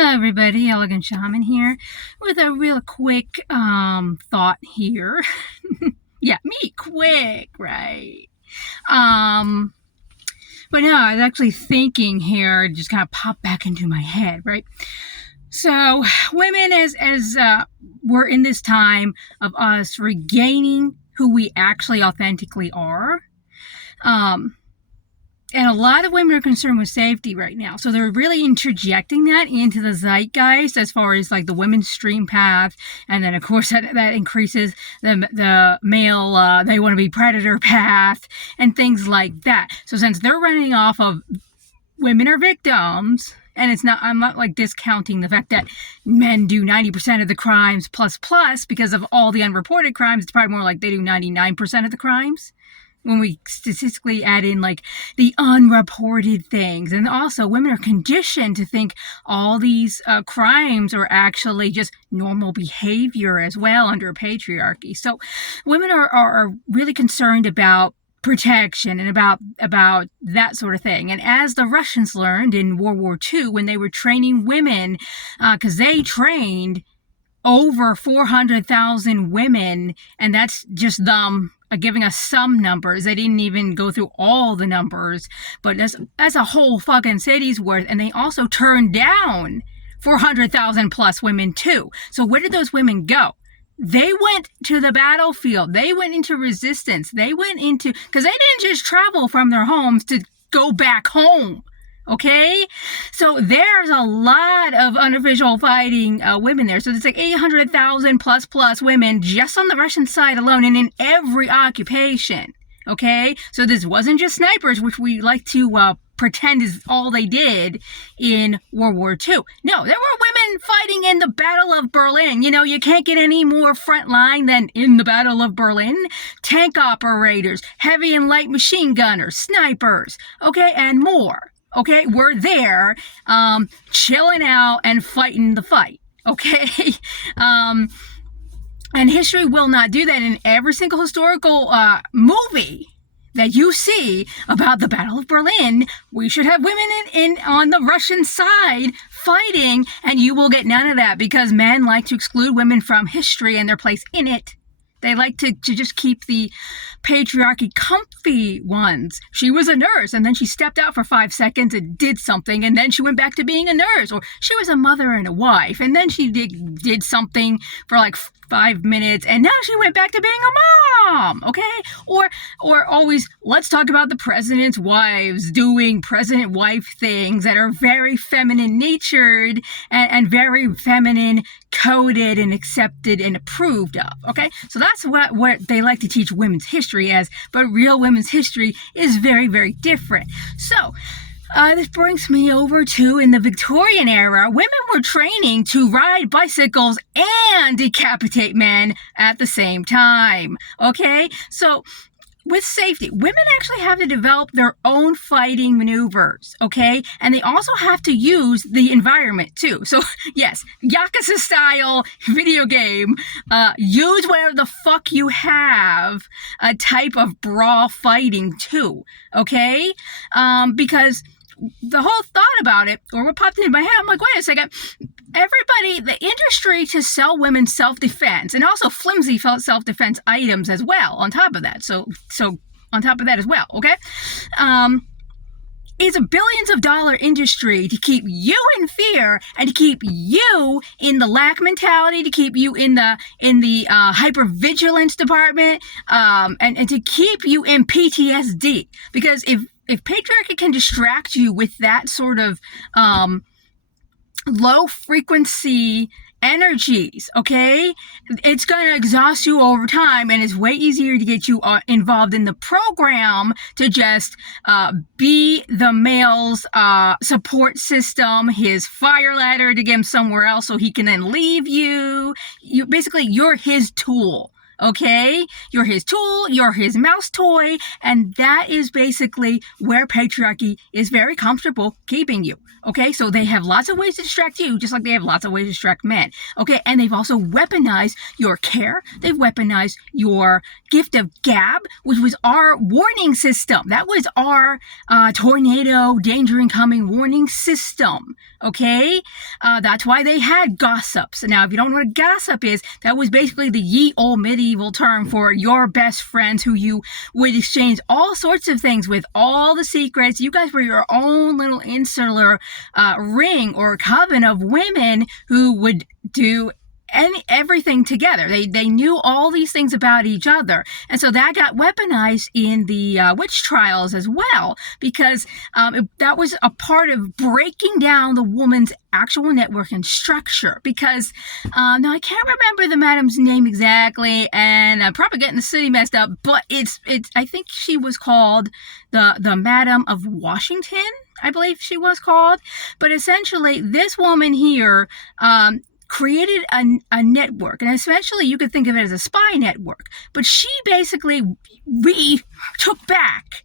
Hello everybody, Elegant Shaman here with a real quick thought here. Yeah, me quick, right? Um but no, I was actually thinking here, it just kind of popped back into my head, right? So women as we're in this time of us regaining who we actually authentically are. And a lot of women are concerned with safety right now. So they're really interjecting that into the zeitgeist as far as like the women's stream path. And then, of course, that increases the male, they want to be predator path and things like that. So since they're running off of women are victims, and I'm not like discounting the fact that men do 90% of the crimes plus because of all the unreported crimes. It's probably more like they do 99% of the crimes when we statistically add in like the unreported things. And also women are conditioned to think all these crimes are actually just normal behavior as well under patriarchy. So women are really concerned about protection and about that sort of thing. And as the Russians learned in World War II when they were training women, because they trained over 400,000 women, and that's just them giving us some numbers. They didn't even go through all the numbers, but that's a whole fucking city's worth. And they also turned down 400,000 plus women too. So where did those women go? They went to the battlefield. They went into resistance. They went into, because they didn't just travel from their homes to go back home. Okay, so there's a lot of unofficial fighting women there. So it's like 800,000 plus women just on the Russian side alone, and in every occupation. Okay, so this wasn't just snipers, which we like to pretend is all they did in World War II. No, there were women fighting in the Battle of Berlin. You know, you can't get any more front line than in the Battle of Berlin. Tank operators, heavy and light machine gunners, snipers, okay, and more. Okay, we're there, chilling out and fighting the fight. Okay, and history will not do that. In every single historical movie that you see about the Battle of Berlin, we should have women in on the Russian side fighting, and you will get none of that because men like to exclude women from history and their place in it. They like to just keep the patriarchy comfy ones. She was a nurse, and then she stepped out for 5 seconds and did something, and then she went back to being a nurse. Or she was a mother and a wife, and then she did something for like 5 minutes, and now she went back to being a mom, okay? Or always, let's talk about the president's wives doing president-wife things that are very feminine-natured and very feminine-coded and accepted and approved of, okay? So that's what they like to teach women's history as, but real women's history is very, very different. So, this brings me over to, in the Victorian era, women were training to ride bicycles and decapitate men at the same time, okay? So, with safety, women actually have to develop their own fighting maneuvers, okay? And they also have to use the environment, too. So, yes, Yakuza style video game, use whatever the fuck you have, a type of brawl fighting, too, okay? Because the whole thought about it, or what popped into my head, I'm like, wait a second, everybody, the industry to sell women self-defense, and also flimsy self-defense items as well, on top of that, so on top of that as well, okay, is a billions of dollar industry to keep you in fear and to keep you in the lack mentality, to keep you in the hypervigilance department, and to keep you in PTSD, because if patriarchy can distract you with that sort of low frequency energies, okay, it's going to exhaust you over time, and it's way easier to get you involved in the program to just be the male's support system, his fire ladder to get him somewhere else so he can then leave you. Basically, you're his tool. Okay? You're his tool, you're his mouse toy, and that is basically where patriarchy is very comfortable keeping you. Okay, so they have lots of ways to distract you, just like they have lots of ways to distract men. Okay, and they've also weaponized your care. They've weaponized your gift of gab, which was our warning system. That was our tornado, danger incoming warning system. Okay, that's why they had gossips. Now, if you don't know what a gossip is, that was basically the ye old medieval term for your best friends who you would exchange all sorts of things with, all the secrets. You guys were your own little insular ring or coven of women who would do everything together. They knew all these things about each other. And so that got weaponized in the witch trials as well, because that was a part of breaking down the woman's actual network and structure. Because now I can't remember the madam's name exactly, and I'm probably getting the city messed up, but it's I think she was called the Madam of Washington, I believe she was called. But essentially, this woman here created a network, and essentially you could think of it as a spy network. But she basically took back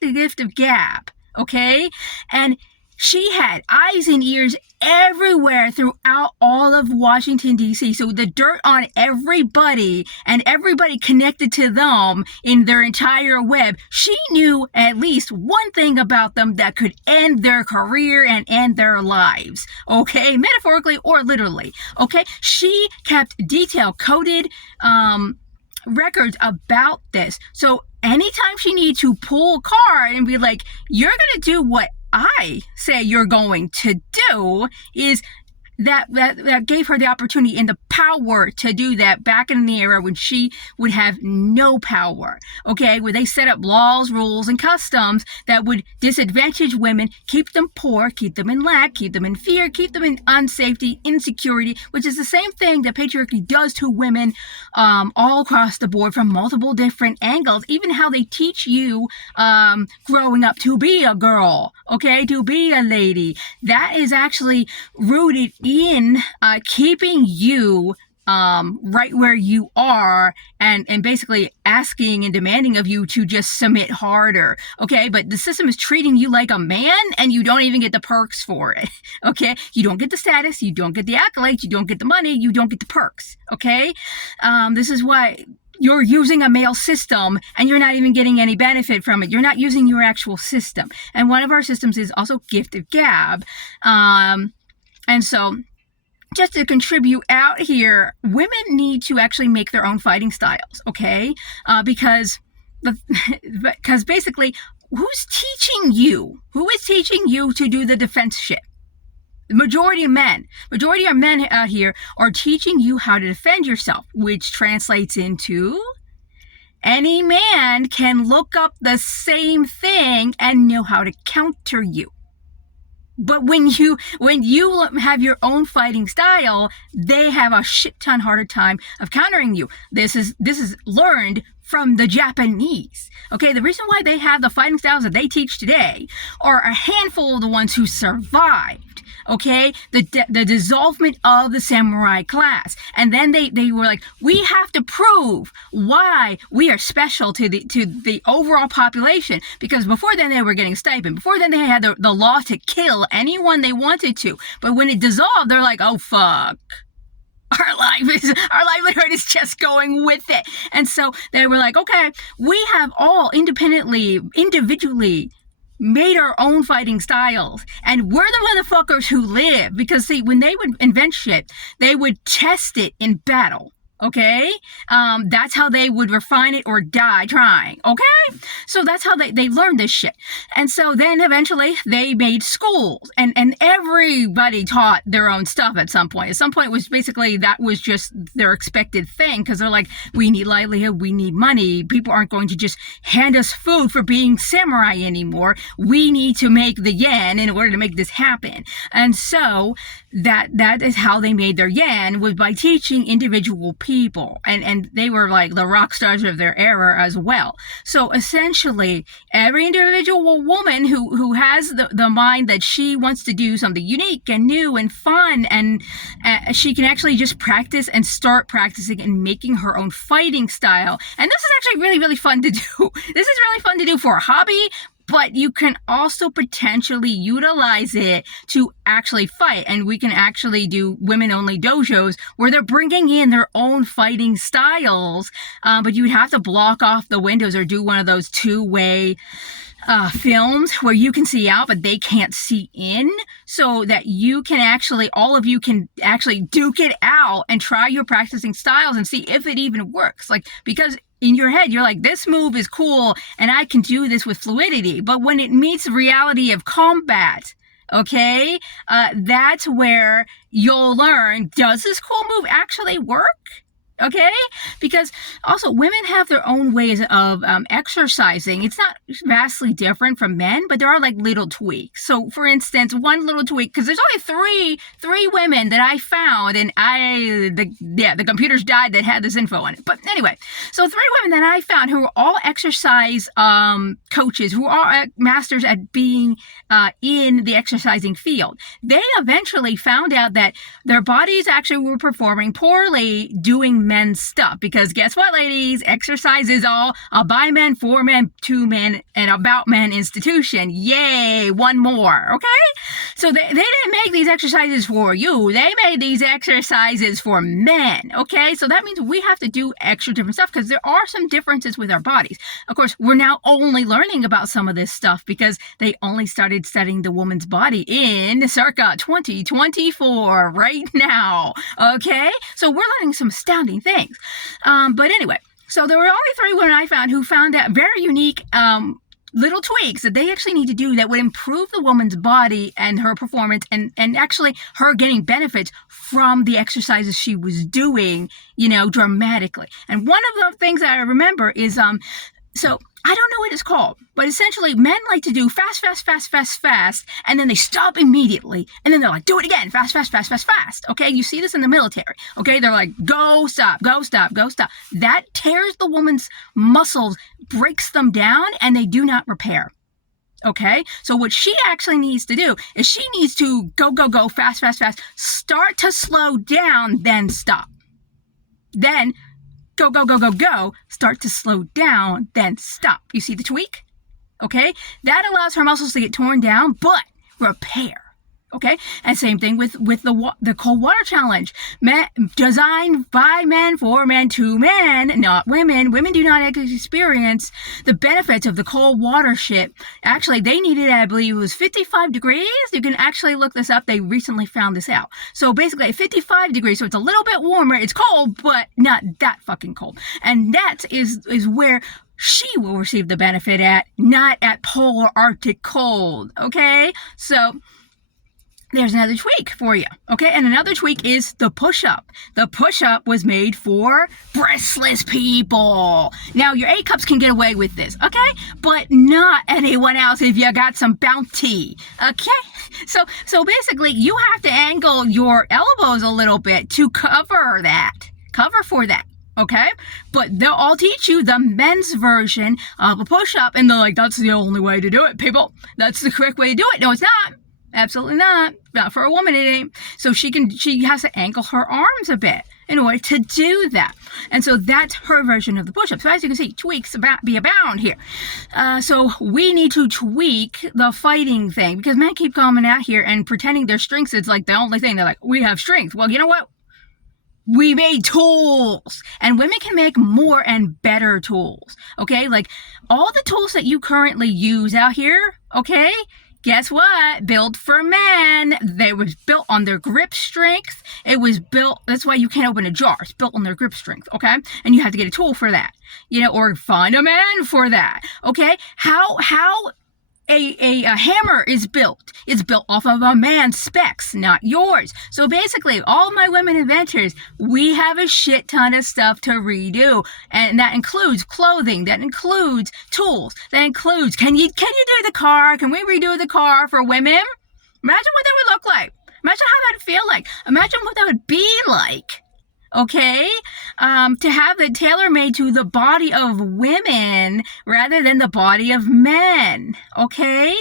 the gift of gab, okay? And she had eyes and ears everywhere throughout all of Washington, D.C. So the dirt on everybody and everybody connected to them in their entire web. She knew at least one thing about them that could end their career and end their lives. Okay? Metaphorically or literally. Okay? She kept detail-coded records about this. So anytime she needed to pull a card and be like, you're going to do what I say you're going to do, is that gave her the opportunity and the power to do that back in the era when she would have no power, okay, where they set up laws, rules, and customs that would disadvantage women, keep them poor, keep them in lack, keep them in fear, keep them in unsafety, insecurity, which is the same thing that patriarchy does to women all across the board from multiple different angles, even how they teach you growing up to be a girl, okay, to be a lady. That is actually rooted in keeping you right where you are and basically asking and demanding of you to just submit harder, okay? But the system is treating you like a man and you don't even get the perks for it, okay? You don't get the status, you don't get the accolades, you don't get the money, you don't get the perks, okay? This is why you're using a male system and you're not even getting any benefit from it. You're not using your actual system. And one of our systems is also gift of gab. And so, just to contribute out here, women need to actually make their own fighting styles, okay? Because basically, who's teaching you? Who is teaching you to do the defense shit? The majority of men out here are teaching you how to defend yourself, which translates into any man can look up the same thing and know how to counter you. But when you have your own fighting style, they have a shit ton harder time of countering you. This is learned from the Japanese. Okay, the reason why they have the fighting styles that they teach today are a handful of the ones who survived. Okay, the dissolvement of the samurai class, and then they were like, we have to prove why we are special to the overall population, because before then they were getting stipend. Before then they had the law to kill anyone they wanted to. But when it dissolved, they're like, oh fuck. Our livelihood is just going with it. And so they were like, okay, we have all individually made our own fighting styles, and we're the motherfuckers who live. Because see, when they would invent shit, they would test it in battle. Okay? That's how they would refine it or die trying. Okay? So that's how they learned this shit. And so then eventually they made schools, and everybody taught their own stuff at some point. At some point it was basically, that was just their expected thing, because they're like, we need livelihood, we need money. People aren't going to just hand us food for being samurai anymore. We need to make the yen in order to make this happen. And so that is how they made their yen, was by teaching individual people, and they were like the rock stars of their era as well. So essentially, every individual woman who has the mind that she wants to do something unique and new and fun, and she can actually just practice and start practicing and making her own fighting style. And this is actually really, really fun to do. This is really fun to do for a hobby, but you can also potentially utilize it to actually fight. And we can actually do women-only dojos where they're bringing in their own fighting styles, but you would have to block off the windows or do one of those two-way films where you can see out but they can't see in, so that you can actually, all of you can actually duke it out and try your practicing styles and see if it even works. Like, because in your head, you're like, this move is cool and I can do this with fluidity. But when it meets the reality of combat, okay, that's where you'll learn, does this cool move actually work? Okay? Because also women have their own ways of exercising. It's not vastly different from men, but there are like little tweaks. So for instance, one little tweak, because there's only three women that I found, and the computers died that had this info on it. But anyway, so 3 women that I found who are all exercise coaches, who are masters at being in the exercising field. They eventually found out that their bodies actually were performing poorly doing men's stuff, because guess what, ladies? Exercise is all a by men, for men, to men, and about men institution. Yay, one more, okay? So they didn't make these exercises for you. They made these exercises for men, okay? So that means we have to do extra different stuff because there are some differences with our bodies. Of course, we're now only learning about some of this stuff because they only started studying the woman's body in circa 2024, right now, okay? So we're learning some astounding things. But anyway, so there were only 3 women I found who found out very unique little tweaks that they actually need to do that would improve the woman's body and her performance, and actually her getting benefits from the exercises she was doing, dramatically. And one of the things that I remember is, so I don't know what it's called, but essentially men like to do fast, and then they stop immediately, and then they're like, do it again, fast, okay? You see this in the military, okay? They're like, go, stop. That tears the woman's muscles, breaks them down, and they do not repair. Okay, so what she actually needs to do is she needs to go, fast, start to slow down, then stop. Then go, start to slow down, then stop. You see the tweak? Okay? That allows her muscles to get torn down, but repair. Okay? And same thing with the cold water challenge. Designed by men, for men, to men, not women. Women do not experience the benefits of the cold water shit. Actually, they needed, I believe it was 55 degrees. You can actually look this up. They recently found this out. So basically at 55 degrees, so it's a little bit warmer. It's cold, but not that fucking cold. And that is where she will receive the benefit at, not at polar Arctic cold. Okay? So there's another tweak for you, okay? And another tweak is the push-up. The push-up was made for breastless people. Now, your A-cups can get away with this, okay? But not anyone else if you got some bounty, okay? So basically, you have to angle your elbows a little bit to cover for that. Okay? But they'll all teach you the men's version of a push-up, and they're like, that's the only way to do it, people. That's the correct way to do it. No, it's not. Absolutely not. Not for a woman, it ain't. So she has to angle her arms a bit in order to do that. And so that's her version of the push-up. So as you can see, tweaks be abound here. So we need to tweak the fighting thing, because men keep coming out here and pretending their strength is like the only thing. They're like, we have strength. Well, you know what? We made tools, and women can make more and better tools. Okay? Like all the tools that you currently use out here, okay? Guess what? Built for men. They was built on their grip strength. It was built, that's why you can't open a jar. It's built on their grip strength, okay? And you have to get a tool for that, or find a man for that, okay? How a hammer is built. It's built off of a man's specs, not yours. So basically, all my women inventors, we have a shit ton of stuff to redo. And that includes clothing, that includes tools, that includes, can you do the car? Can we redo the car for women? Imagine what that would look like. Imagine how that would feel like. Imagine what that would be like. Okay, to have it tailor made to the body of women rather than the body of men. Okay,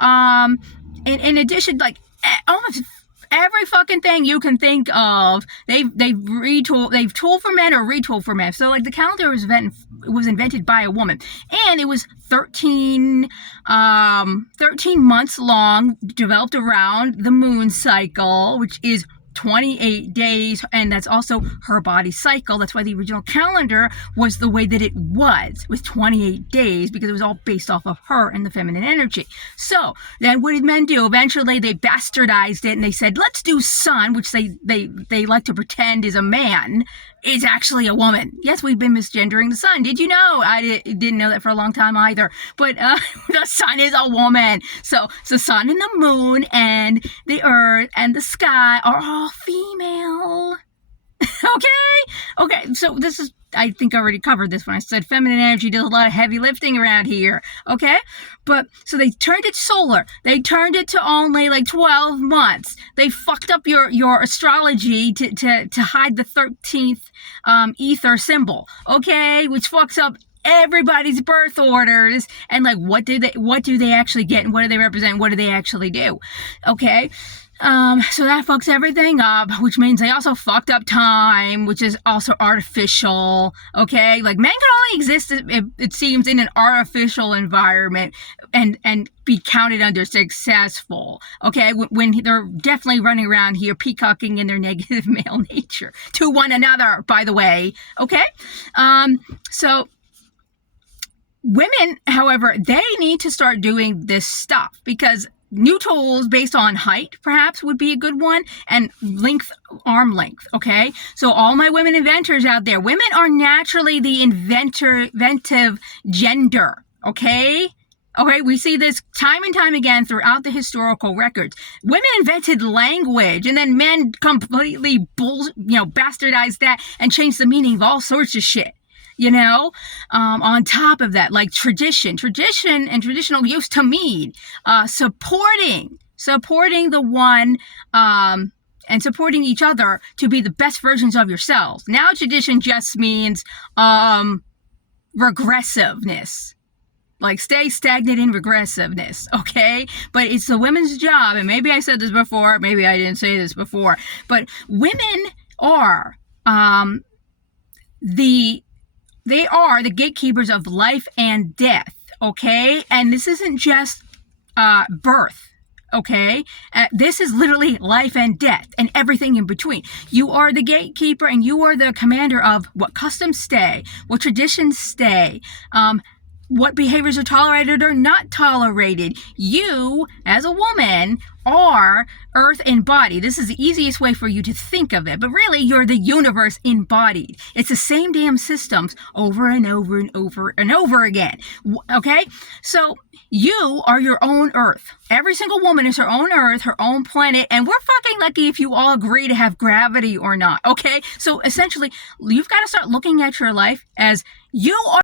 in addition, like almost every fucking thing you can think of, they've tooled for men or retooled for men. So like the calendar was invented by a woman, and it was 13 months long, developed around the moon cycle, which is 28 days, and that's also her body cycle. That's why the original calendar was the way that it was, with 28 days, because it was all based off of her and the feminine energy. So then what did men do? Eventually they bastardized it and they said, let's do sun, which they like to pretend is a man, is actually a woman. Yes, we've been misgendering the sun. Did you know? I didn't know that for a long time either. But the sun is a woman. So the sun and the moon and the earth and the sky are all female. Okay, so this is, I think I already covered this when I said feminine energy does a lot of heavy lifting around here. Okay, but so they turned it solar. They turned it to only like 12 months. They fucked up your astrology to hide the 13th ether symbol. Okay, which fucks up everybody's birth orders. And like, what do they actually get, and what do they represent, and what do they actually do? Okay. So that fucks everything up, which means they also fucked up time, which is also artificial. Okay, like men can only exist, it seems, in an artificial environment and be counted under successful. Okay, when they're definitely running around here peacocking in their negative male nature to one another, by the way. Okay, so women, however, they need to start doing this stuff, because new tools based on height, perhaps, would be a good one, and length, arm length, okay? So all my women inventors out there, women are naturally the inventive gender, okay? Okay, we see this time and time again throughout the historical records. Women invented language, and then men completely bastardized that and changed the meaning of all sorts of shit. On top of that, like tradition and traditional used to mean supporting the one and supporting each other to be the best versions of yourselves. Now tradition just means regressiveness. Like, stay stagnant in regressiveness, okay? But it's the women's job, and maybe I said this before, maybe I didn't say this before, but women are they are the gatekeepers of life and death, okay? And this isn't just birth, okay? This is literally life and death and everything in between. You are the gatekeeper, and you are the commander of what customs stay, what traditions stay, what behaviors are tolerated or not tolerated. You, as a woman, are earth embodied. This is the easiest way for you to think of it, but really you're the universe embodied. It's the same damn systems over and over and over and over again. Okay? So you are your own earth. Every single woman is her own earth, her own planet, and we're fucking lucky if you all agree to have gravity or not. Okay? So essentially, you've got to start looking at your life as you are